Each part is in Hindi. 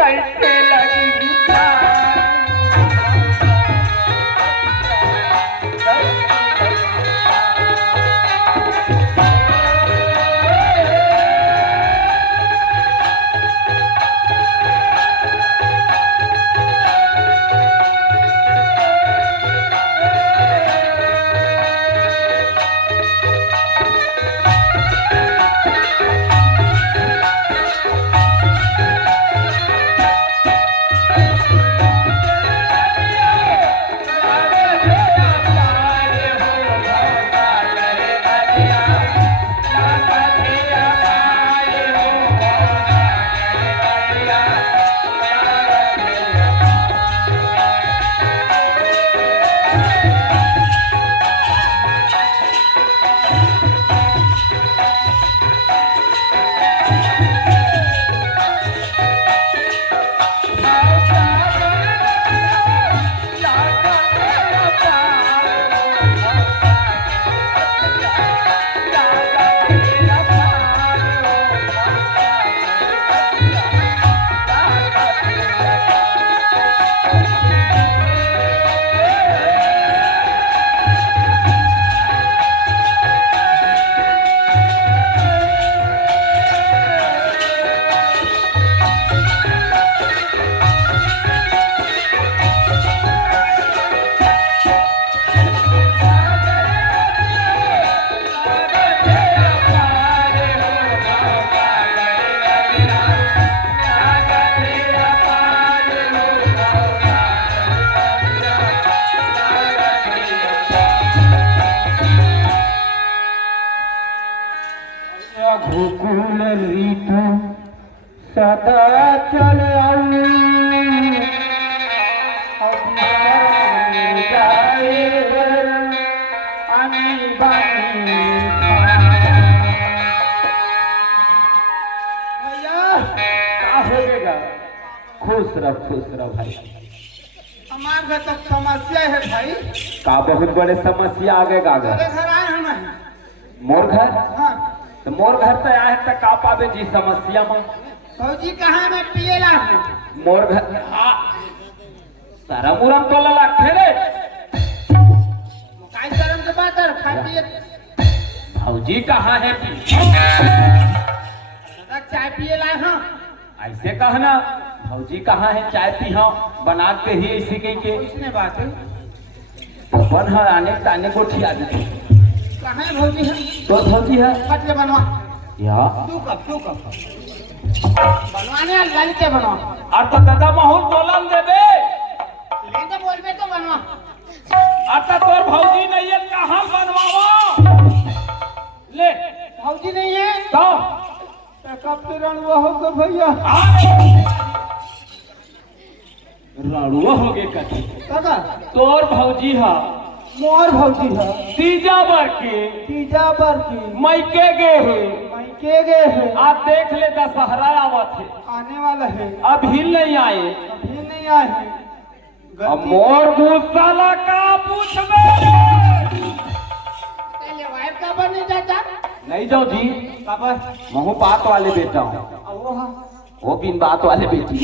कैसे लगी घुकुल ऋतु सदा चल खुश रह भाई। हमारे घर तक समस्या है भाई। का बहुत बड़े समस्या आगे का घर आए हम मोर घर। हाँ तो मोर घर तो आए तक का पावे जी समस्या में फौजी कहाँ में पिएला है मोर घर सारा मुरम तो लला खेले काई शर्म के बात है खा पिए फौजी कहाँ है चाय पिएला हां ऐसे कहना फौजी कहाँ है चाय पी हाँ बना के ही ऐसे कहीं के इसने बात है बन है आने ताने को ठिया देते कहाँ है फौजी है तो फौजी है मत ले बनवा या तू कब बनवाने लाल के बनवा और तो दादा माहौल बोलन दे दे ले तो बोलबे तो बनवा और तो तोर फौजी नहीं है कहाँ बनवावा ले फौजी नहीं है तो कब तो रणवा हो गए भैया रणवा हो गए कथी काका तोर फौजी है मोर भौजी है तीजा बर की मैके गए है आप देख ले दशहरा आवत है आने वाला है अभी नहीं आए अब मोर गुस्साला का पूछबे पहले वाइफ का बने चाचा नहीं जाओ जी पापा महू बात वाले बेटा हूँ वो बिन बात वाले बेटी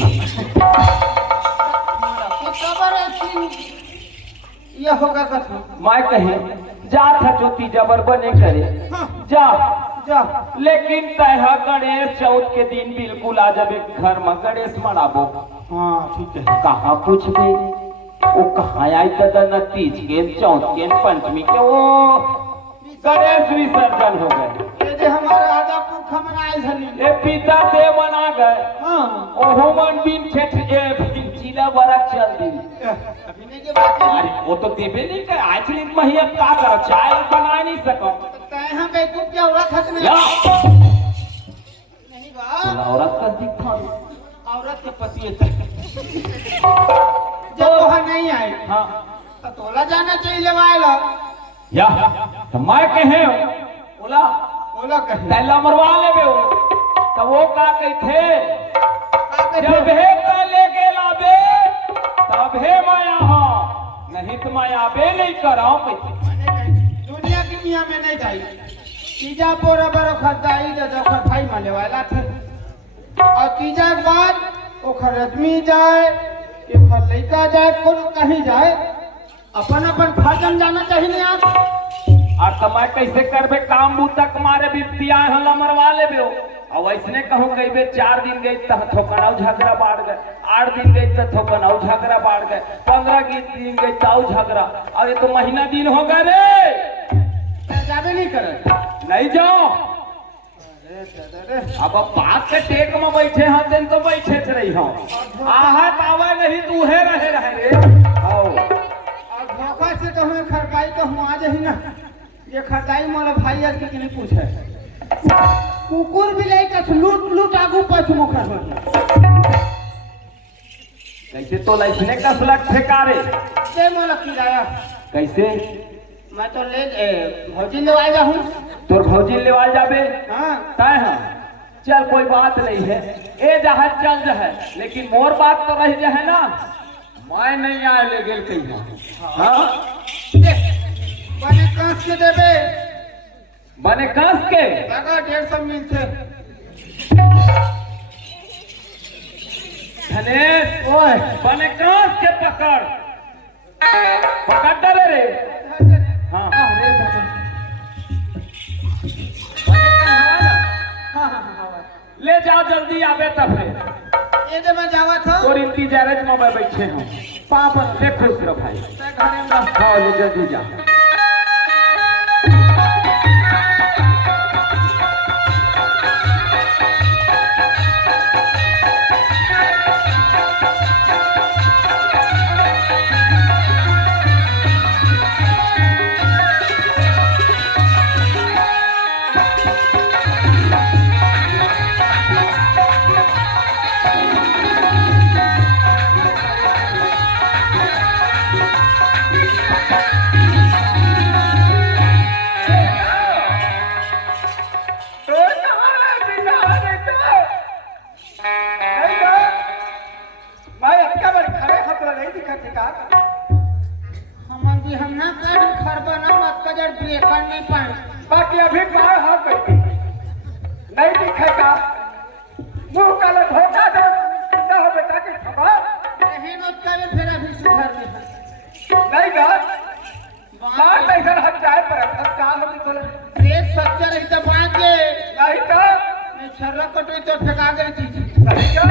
ये होगा कथी मैं कहे जा था जो तीजा बर बने करे जा जा लेकिन तह गणेश चौथ के दिन बिल्कुल आ जाबे घर में गणेश मनाबो हाँ ठीक है कहाँ पूछबे वो कहाँ आई न तीज के चौथ के पंचमी के वो गणेश विसर्जन हो गए ये हमारा आधा पुख मनाए धनी ये पिता ते मना गए हाँ ओहो मन बिन ठेठ बिन चिला बड़ा चल दी अभी नहीं के बात अरे वो तो देबे नहीं कर आज नहीं महिया का कर चाय बना नहीं सको तय हम बेवकूफ क्या औरत हक में या नहीं बा औरत का दिखा औरत के पति जब वहाँ नहीं आए हाँ तो तोला जाना चाहिए लेवाएला या तो मैं कहे बोला बोला कहे तैला मरवा लेबे तो वो का कहथे जब हे ले गेला बे तब हे माया हाँ नहीं तो मैं आबे नहीं कराऊं कहथे दुनिया की मियाँ में नहीं जाई तीजा पोरा बरो खदाई जो जो खाई माले वाला थे और तीजा के बाद ओखर आदमी जाए कि ओखर लड़का जाए कोनो कहीं जाए अपन अपन फर्जन जाना चाहिए आप। और समय कैसे करबे काम बूतक मारे बितिया हल्ला मरवा लेबे और वैसने कहूँ कही 4 दिन गई तो थोकनाऊ झगड़ा बाढ़ गए, 8 दिन गई तो थोकनाऊ झगड़ा बाढ़ गए, 15 दिन गई तो झगड़ा। अरे तो महीना दिन हो गए रे, ज्यादा नहीं करे नहीं जाओ। अरे अब बात के टेक में बैठे हैं दिन तो बैठे रही हो आहा पावा नहीं तू है रहे रे। आओ और धोखा से तो हमें खरकाई तो हम आज ही ना ये खरकाई मोला भाई यार के नहीं पूछे कुकुर बिलाई का लूट लूट आगू पछ मुखर कैसे तो लाइसने का सलट ठेकारे से मोला किराया कैसे मैं तो ले भौजी ले आया हूँ। तोर भौजी लेवा जाबे हाँ तय हाँ चल कोई बात नहीं है ए जहाज चल जाए लेकिन मोर बात तो रह जाए ना मैं नहीं आए ले गेल कहीं। हाँ बने कांच के देबे बने कस के लगा 150 मिलते धनेश ओए बने कस के पकड़ पकड़ डरे रे। हाँ ले जाओ जल्दी आबे तब फिर ये दे मैं जावा था और इंतजार में बैठे हूँ पापा से खुश रहो भाई घरे में हाँ ले जल्दी जा। हम ना कर खरबना मत कर ब्रेकर नहीं पाए बाकी अभी काय हाँ कहती नहीं दिखेगा मुंह काला धोखा दे ना हो बेटा के खबर नहीं मत करे फिर अभी सुधर में नहीं गा बात नहीं कर हट जाए पर का हम तो रेत सच्चा रही तो बांध के नहीं का नहीं छर्रा कटोई तो फेंका गई थी नहीं का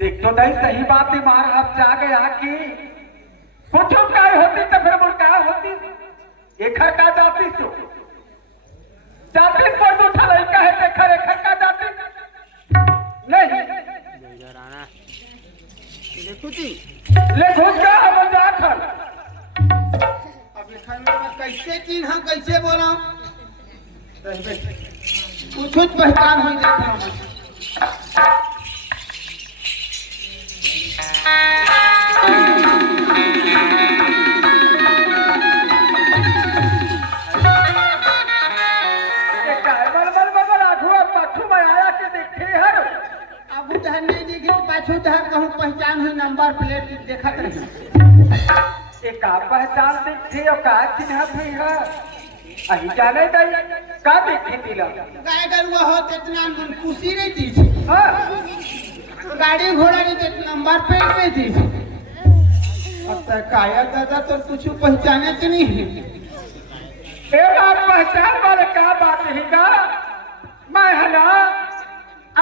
देख तो नहीं सही बात ही मार अब जा गया कि सोचो क्या होती तो फिर वो क्या होती एक घर का जाती तो जाती पर तो उठा लड़का है ते खरे घर का जाती नहीं देखो जी ले घुस का अब जा कर अब लिखन में कैसे चीज हम कैसे बोला कुछ पहचान हो जाता पाछू तहर कहूँ पहचान हुई नंबर प्लेट देखत रही एक आप पहचान दिखी और का चिन्ह भी है अही जाने दई का दिखी दिला गाय गरुआ हो इतना खुशी नहीं थी हां गाड़ी घोड़ा नहीं नंबर प्लेट नहीं थी अब तक काया दादा तो कुछ पहचाने के नहीं है एक आप पहचान वाले का बात नहीं का मैं है ना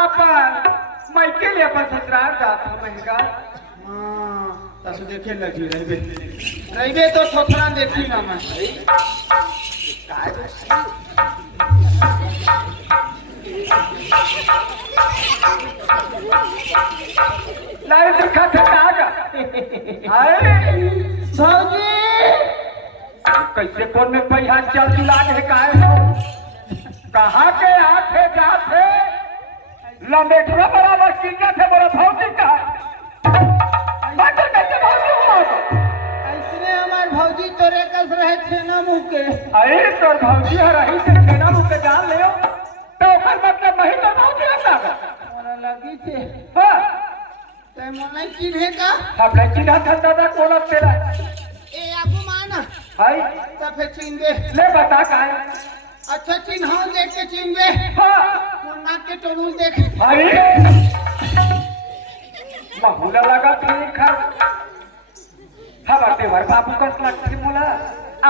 अपन मैं के लिए अपन ससुराल जाता हूँ महंगा हाँ तस देखे लगी रहबे तो थोड़ा देखी ना मैं नहीं दिखा था कागा भौजी कैसे कौन में पैसा चल दिलान है काहे हो कहाँ के आते जाते लंबेटवा बराबर किंगा थे बोला भौजी का बात कैसे भौजी हो ऐसने हमार भौजी तोरे कस रहे थे ना मुँह के अरे तोर भौजी है रही से छेना मुँह के जान ले तो ओकर मतलब नहीं तो भौजी आता है मोरा लगी थे हाँ ते मोला चिन्हे का अब नहीं चिन्हा था दादा कौन अब तेरा ए आगू माना भाई तब फिर चिन्ह दे ले बता का है अच्छा चिन्ह देख के चिन्ह दे हाँ मुन्ना के टोलू देख अरे ठीक है हमारे देवर बाबू कस लगती बोला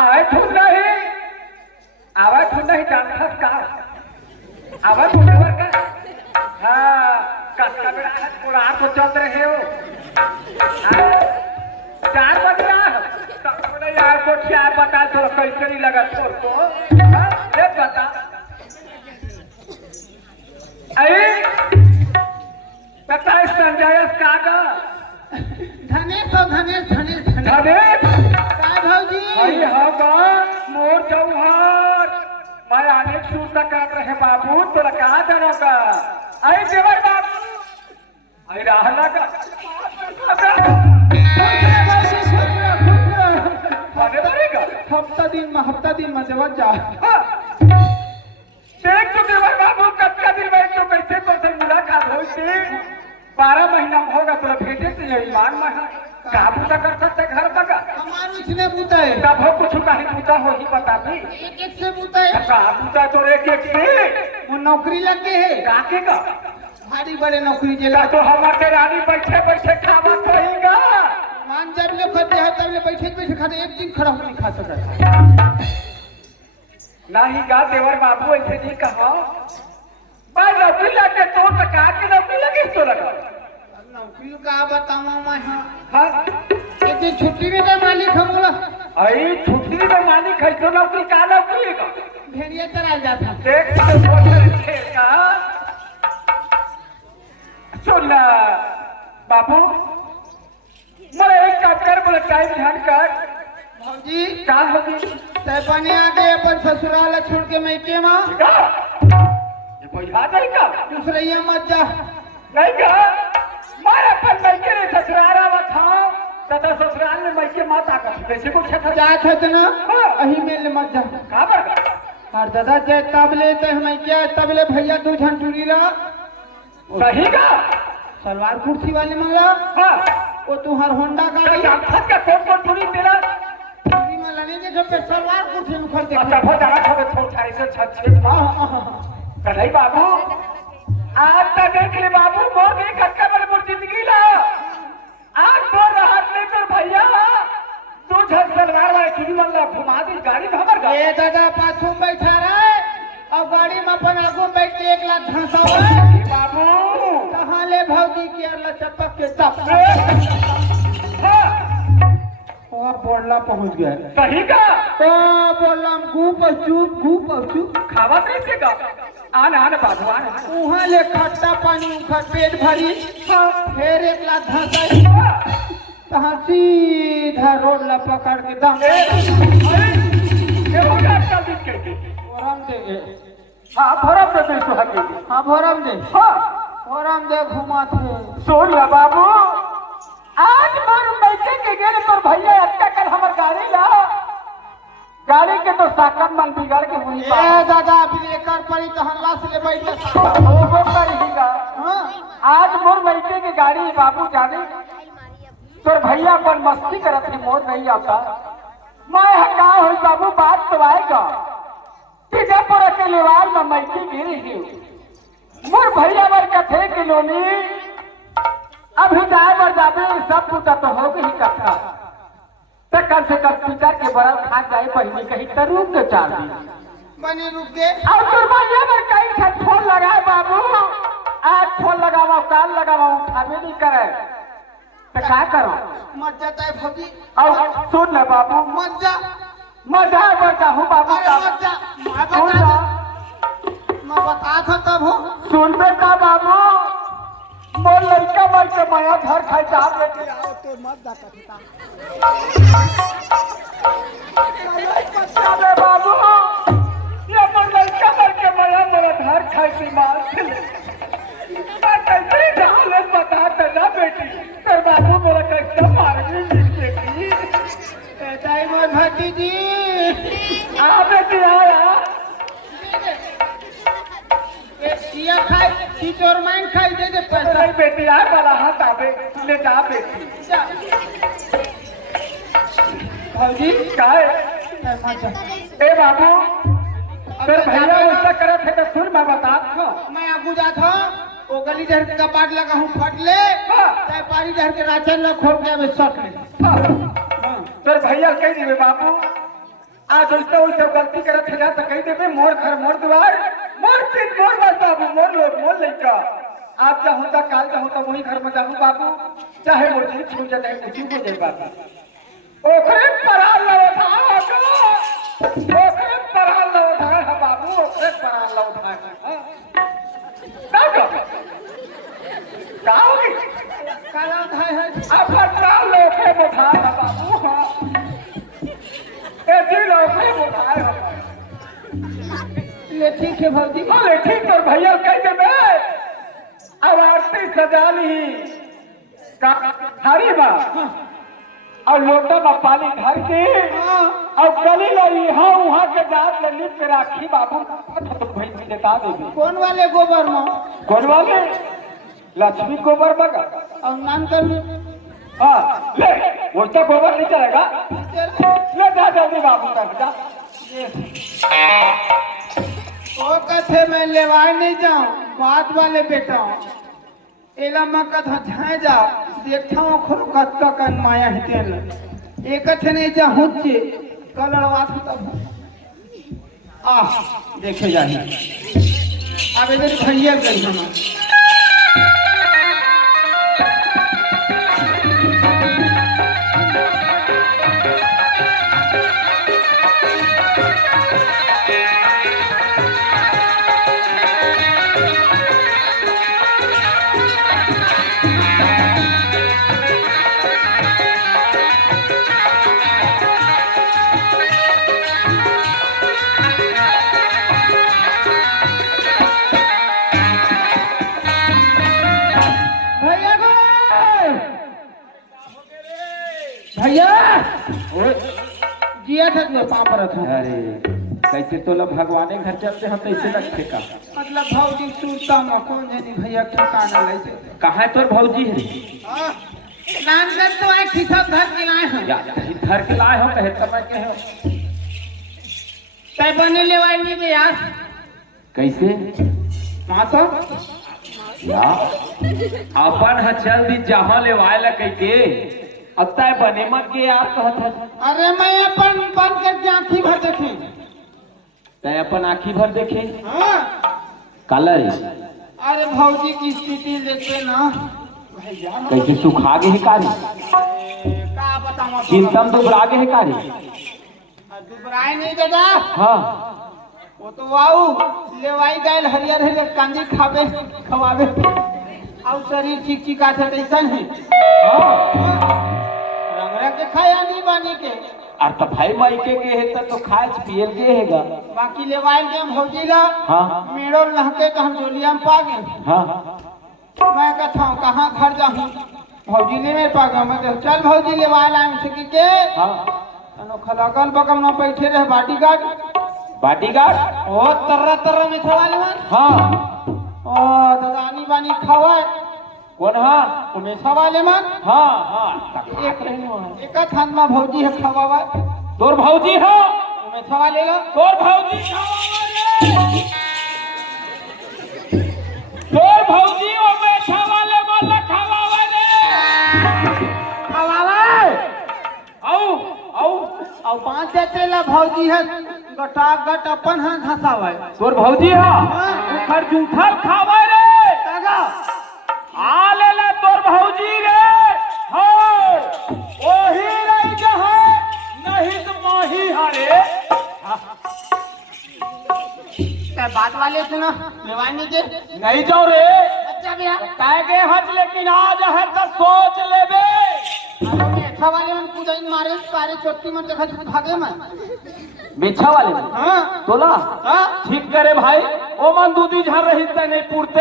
आवाज ठूंड नहीं जानता का आवाज देवर का हाँ कसका बेड़ा है थोड़ा तो चल रहे हो 4 बजे यार को 4 बता थोड़ा कैसे नहीं लगा छोड़ को एक बता अरे पता है संजय कागा धनेश धनेश काय भाऊजी अरे होगा मोर जौहर मैं अनेक सूचना कर रहे बाबू तोरा कहाँ जाना का अरे देवर बाबू अरे रहला का हफ्ता दिन में जब जा देख तो देवर बाबू कब दिन में तो कैसे तो मुलाकात हुई थी 12 महीना होगा तो भेजे थे ईमान में काबू तक कर सकते घर तक हमारे इसने बूता है तब हो कुछ कहीं बूता हो ही बता भी एक से बूता है बूता तो एक से वो नौकरी लग गए है काके का भारी बड़े नौकरी चला तो हमारे रानी बैठे बैठे खावा कहेगा मान जब ले खाते हैं तब ले बैठे खाते एक दिन खड़ा होकर नहीं खा सकता नहीं गा देवर बाबू ऐसे नहीं कहा भाई नौकरी लगे तो कहा कि नौकरी लगी तो लगा नौकरी का बताऊं मैं हाँ एक दिन छुट्टी में तो मालिक हम बोला अरे छुट्टी में मालिक है तो नौकरी का नौकरी का भेड़िया चला जाता देख तो बोल का सुन बाबू मैं एक काम कर बोला टाइम ध्यान कर भाजी का होगी तैपानी आ गए अपन ससुराल छोड़ के मैके माँ ये कोई बात नहीं का दूसरे मत जा नहीं का मैं अपन मैके ने ससुराल आवा था तथा ससुराल में मैके मत आकर कैसे को छठा जा छत ना अही में ले मत जा कहाँ पर और दादा जय तबले ते मैं क्या तबले भैया 2 झंटूरी रहा सही का सलवार कुर्सी वाले मंगा हाँ वो तुम्हार होंडा गाड़ी जाफत का कौन थोड़ी तेरा पूरी में लने के जो पे सलवार कुर्सी में खड़ के अच्छा बहुत ज्यादा छोटे छोटे ऐसे छत कढ़ाई बाबू आज तक देख ले बाबू मोर के कक्का पर मोर जिंदगी ला आज तो राहत ले कर भैया तू झट सलवार वाले चुनी वाला घुमा दी गाड़ी में हमर गा ये दादा पाछू में बैठा रहा और गाड़ी में अपन आगू में बैठ के 1 लाख धंसावा बाबू कहाँ ले भौजी की अल्लाह चपक के तप वहाँ बोलना पहुँच गया सही का तो बोलना खूब पचू खावा कैसे का आन आन बाबू आन वहाँ ले खट्टा पानी उखड़ पेट भरी फिर 1 लाख धंसाई कहाँ सीधा रोड ला पकड़ के दम ये हो गया कल दिन के फोरम देंगे हाँ भरम दे सुहागी हाँ फोरम दे हाँ फोरम दे घुमा थे सुन ला बाबू आज मोर बैठे के गेल तोर भैया अटका कर हमर गाड़ी ला गाड़ी के तो साकत मन बिगड़ के हुई ए दादा ब्रेकर पड़ी तो हल्ला से ले बैठे वो करेगा हाँ आज मोर बैठे के गाड़ी बाबू जाने तोर भैया पर मस्ती करत ही मोर नहीं आता मैं का होई बाबू बात तो आएगा तीजा पर के लेवाल में मैकी गिरी ही मोर भैया बर कथे के लोनी अभी जाए बर जाबे सब पूता तो हो गई कथा तो कम से कम पिता के बड़ा खा जाए पहले कहीं तरूप के 4 दिन बनी रुक गए और तोर भैया बर कहीं छत फोन लगाए बाबू आज फोन लगावा काल लगावा उठावे नहीं करे तो क्या करो मत जाता है भौजी और सुन ले बाबू मत जा मजा बता हूँ बाबू अरे मत जा मैं बता था तब हो सुन बेटा बाबू मोर लड़का मर के माया घर खाई चाप लेके आओ तो मत जा अरे बाबू ये मोर लड़का मर के माया मेरा घर खाई की मार के मैं कैसे डाले बता देना बेटी तेरे बाबू मेरा कैसे मार गई बेटा मोर भतीजी आ बेटी आया किया खाई की चोर मांग खाई दे पैसा नहीं बेटी आए वाला हाथ आवे ले जा बेटी भौजी का है मत जा ए बाबू फिर भैया ऐसा करे थे तो सुन मैं बता मैं आगू जाता वो गली डर का बाट लगा हूँ फट ले हाँ। चाहे गाड़ी धर के राचन न खोल के अब शर्ट ले। हाँ। तोर भैया कह देवे बाबू आज उल्टा गलती करत है तो कह देवे मोर घर मोर द्वार मोर चित मोर बात बाबू मोर लोग मोर लइका आप चाहो तो काल चाहो तो वही घर में जाऊं बाबू चाहे मोर जी छूट जाए कुछ हो जाए बाबू ओकरे पराल लौटा ओकरे पराल लौटा है बाबू ओकरे पराल लौटा है का हो गई काला धाय है अब पराल लौटे बुझा है बाबू हां ए जी लौटे बुझा है ले ठीक है भौजी। बोले ठीक तो भैया कह देवे अब आरती सजा ली थारी बा और लोटा में पानी भर के और गली लो यहाँ वहाँ के जात ले लिप के राखी बाबू तो भाई देता देवी कौन वाले गोबर में? कौन वाले लक्ष्मी गोबर बगा और नाम कर हाँ ले वो तो गोबर नहीं चलेगा ले जा जल्दी बाबू का जा ओ कथे मैं लेवाई नहीं जाऊं बात वाले बेटा एला मकत झाए जा देखता हूं खरो कत कन माया हितेल एक कथे नहीं जा हुच्चे कलड़वा तब आ देखे जाही अब इधर भैया गई हम भैया जिया था जो पापड़ था। अरे कैसे तो लोग भगवाने घर चलते हैं कैसे लगते का मतलब भौजी सूता में कौन जानी भैया ठिकाना ले से कहाँ तोर भौजी है नाम कर तो आए खिसा धर के लाए हैं या घर के लाए हो कहे तब के हो तय बने लेवाई नहीं दे यार कैसे मां तो या अपन ह चल दी जहां ले वायला कह के अतः बने मत के यार कहत है अरे मैं अपन बंद कर आंखी भर देखे तय अपन आंखी भर देखे हाँ कलर अरे भौजी की स्थिति देखे ना भैया कैसे सुखा गए है कारी का बताऊं चिंतम दुबरा गए है कारी दुबराए नहीं दादा हाँ वो तो वाऊ लेवाई गैल हरियर हरियर कांदी खावे खवावे और शरीर चिकचिका थे टेंशन है रंगरा के खाया नहीं बानी के और तो भाई मायके के है तो खाए पियल के हैगा बाकी लेवाई के भौजी ला हाँ मेड़ो लहके तो हम जोलिया में पा गए हाँ मैं कहता हूँ कहाँ घर जाऊँ भौजी ने मेरे पा गया मैं कहा, चल भौजी लेवाई लाए सकी के हाँ खलाकल बगल में बैठे रहे बॉडीगार्ड ओ तरह तरह में छवाले मन हाँ ओ दादानी बानी खवाए कौन हाँ तुम्हें छवाले मन हाँ हाँ एक थान में भौजी है खवावा तोर भौजी हाँ तुम्हें छवाले लो तोर भौजी खावाले तोर भौजी ओ में खावाले वाला खावाले खवावा आओ आओ और पांच चेला भौजी है गटा गट अपन हाथ धसावे तोर भौजी हाँ उखर जूठल खावे रे दादा आ ले ले तोर भौजी रे हो ओही रही जहां नहीं तो मोही हरे ते बात वाले सुनो लेवानी के नहीं जाओ रे अच्छा भैया कह के हज लेकिन आज है तो सोच लेबे अच्छा वाले मन कुदाई मारे सारे चोटी में देखा भागे मैं बिछा वाले हाँ तोला हाँ ठीक करे भाई ओ मन दूधी झर रही नहीं पूरते